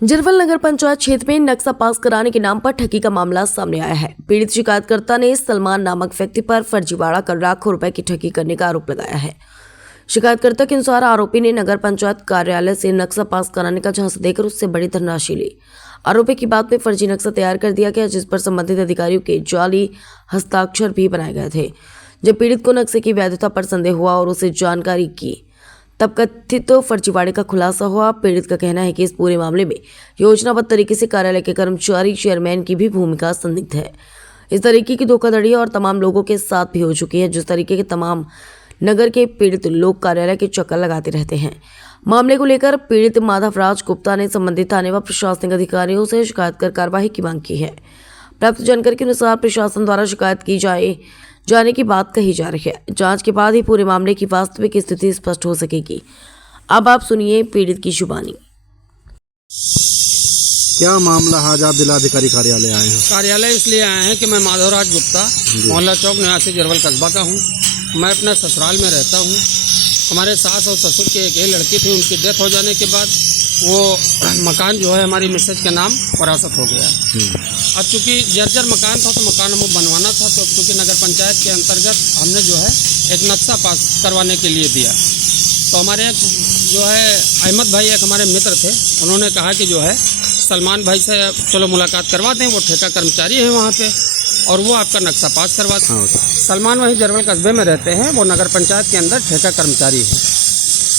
जिरवल नगर पंचायत क्षेत्र में नक्शा पास कराने के नाम पर ठगी का मामला सामने आया है। पीड़ित शिकायतकर्ता ने सलमान नामक व्यक्ति पर फर्जीवाड़ा कर लाखों रुपए की ठगी करने का आरोप लगाया है। शिकायतकर्ता के अनुसार आरोपी ने नगर पंचायत कार्यालय से नक्शा पास कराने का झांसा देकर उससे बड़ी धनराशि ली। आरोपी की बात में फर्जी नक्शा तैयार कर दिया गया, जिस पर संबंधित अधिकारियों के जाली हस्ताक्षर भी बनाए गए थे। जब पीड़ित को नक्शे की वैधता पर संदेह हुआ और उसे जानकारी की, तब कथित फर्जीवाड़े का खुलासा हुआ। पीड़ित का कहना है कि इस पूरे मामले में योजनाबद्ध तरीके से कार्यालय के कर्मचारी चेयरमैन की भी भूमिका संदिग्ध है। इस तरीके की धोखाधड़ी और तमाम लोगों के साथ भी हो चुकी है, जिस तरीके के तमाम नगर के पीड़ित लोग कार्यालय के चक्कर लगाते रहते हैं। मामले को लेकर पीड़ित माधवराज गुप्ता ने संबंधित थाने व प्रशासनिक अधिकारियों से शिकायत कर कार्रवाई की मांग की है। प्राप्त जानकारी के अनुसार प्रशासन द्वारा शिकायत की जाने की बात कही जा रही है। जांच के बाद ही पूरे मामले की वास्तविक स्थिति स्पष्ट हो सकेगी। अब आप सुनिए पीड़ित की जुबानी। क्या मामला है? आज आप जिलाधिकारी कार्यालय आए हैं? कार्यालय इसलिए आए हैं कि मैं माधवराज गुप्ता मोहल्ला चौक निवासी जिरवल कस्बा का हूँ। मैं अपने ससुराल में रहता हूँ। हमारे सास और ससुर की एक लड़की थी, उनकी डेथ हो जाने के बाद वो मकान जो है हमारी मिसेज के नाम वरासत हो गया। अब चूँकि जर्जर मकान था तो मकान हमें बनवाना था, तो चूँकि नगर पंचायत के अंतर्गत हमने जो है एक नक्शा पास करवाने के लिए दिया। तो हमारे एक जो है अहमद भाई एक हमारे मित्र थे, उन्होंने कहा कि जो है सलमान भाई से चलो मुलाकात करवा दें, वो ठेका कर्मचारी है वहाँ पे और वो आपका नक्शा पास करवाते हैं। सलमान वहीं जिरवल कस्बे में रहते हैं, वो नगर पंचायत के अंदर ठेका कर्मचारी हैं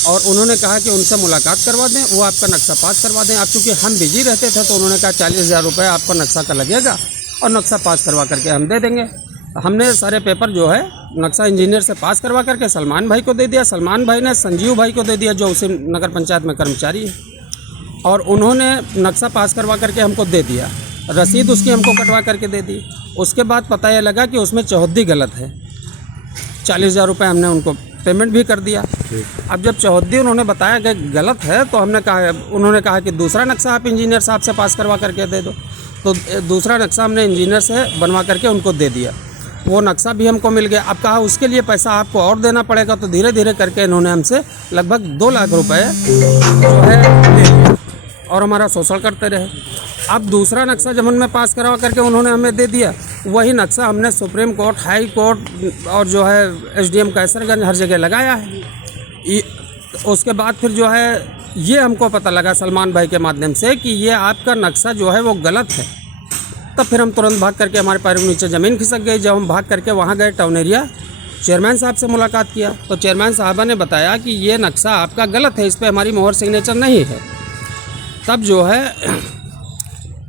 और उन्होंने कहा कि उनसे मुलाकात करवा दें, वो आपका नक्शा पास करवा दें। अब चूँकि हम बिजी रहते थे तो उन्होंने कहा 40,000 रुपये आपको नक्शा का लगेगा और नक्शा पास करवा करके हम दे देंगे। हमने सारे पेपर जो है नक्शा इंजीनियर से पास करवा करके सलमान भाई को दे दिया। सलमान भाई ने संजीव भाई को दे दिया, जो उसी नगर पंचायत में कर्मचारी है, और उन्होंने नक्शा पास करवा करके हमको दे दिया। रसीद उसकी हमको कटवा करके दे दी। उसके बाद पता यह लगा कि उसमें चौहद्दी गलत है। 40,000 रुपये हमने उनको पेमेंट भी कर दिया। अब जब चौहद्दी उन्होंने बताया कि गलत है तो उन्होंने कहा कि दूसरा नक्शा आप इंजीनियर साहब से पास करवा करके दे दो। तो दूसरा नक्शा हमने इंजीनियर से बनवा करके उनको दे दिया। वो नक्शा भी हमको मिल गया। अब कहा उसके लिए पैसा आपको और देना पड़ेगा, तो धीरे धीरे करके इन्होंने हमसे लगभग 2 लाख रुपये जो है ले लिया और हमारा शोषण करते रहे। अब दूसरा नक्शा जब हमने पास करवा करके उन्होंने हमें दे दिया, वही नक्शा हमने सुप्रीम कोर्ट, हाई कोर्ट और जो है SDM कैसरगंज हर जगह लगाया है। उसके बाद फिर जो है ये हमको पता लगा सलमान भाई के माध्यम से कि ये आपका नक्शा जो है वो गलत है। तब फिर हम तुरंत भाग करके, हमारे पैरों के नीचे ज़मीन खिसक गई। जब हम भाग करके वहाँ गए, टाउन एरिया चेयरमैन साहब से मुलाकात किया तो चेयरमैन साहबा ने बताया कि ये नक्शा आपका गलत है, इस पर हमारी मोहर सिग्नेचर नहीं है। तब जो है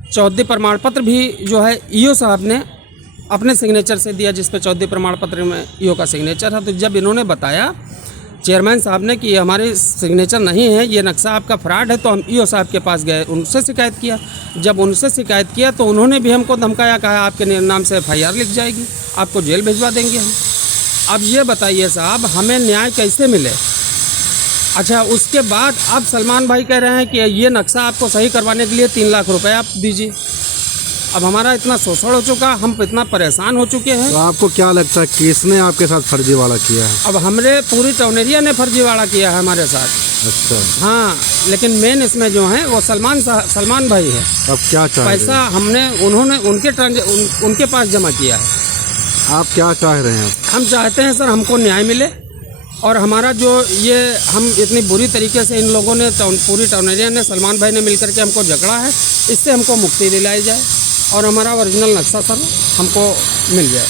चौहद्दी प्रमाण पत्र भी जो है EO साहब ने अपने सिग्नेचर से दिया, जिस पे चौहद्दी प्रमाण पत्र में EO का सिग्नेचर है। तो जब इन्होंने बताया चेयरमैन साहब ने कि हमारे सिग्नेचर नहीं है, ये नक्शा आपका फ्रॉड है, तो हम EO साहब के पास गए, उनसे शिकायत किया। जब उनसे शिकायत किया तो उन्होंने भी हमको धमकाया, कहा आपके नाम से FIR लिख जाएगी, आपको जेल भिजवा देंगे हम। अब ये बताइए साहब, हमें न्याय कैसे मिले? अच्छा, उसके बाद अब सलमान भाई कह रहे हैं कि ये नक्शा आपको सही करवाने के लिए 3 लाख रुपए आप दीजिए। अब हमारा इतना शोषण हो चुका, हम इतना परेशान हो चुके हैं। तो आपको क्या लगता है किसने आपके साथ फर्जीवाड़ा किया है? अब हमरे पूरी टाउन एरिया ने फर्जीवाड़ा किया है हमारे साथ। अच्छा। हाँ, लेकिन मेन इसमें जो है वो सलमान भाई है। अब क्या चाह रहे हैं? पैसा उन्होंने उनके पास जमा किया है। आप क्या चाह रहे हैं? हम चाहते हैं सर हमको न्याय मिले और हमारा जो ये हम इतनी बुरी तरीके से इन लोगों ने पूरी टाउन एरिया ने, सलमान भाई ने मिलकर के हमको जकड़ा है, इससे हमको मुक्ति दिलाई जाए और हमारा ओरिजिनल नक्शा सर हमको मिल जाए।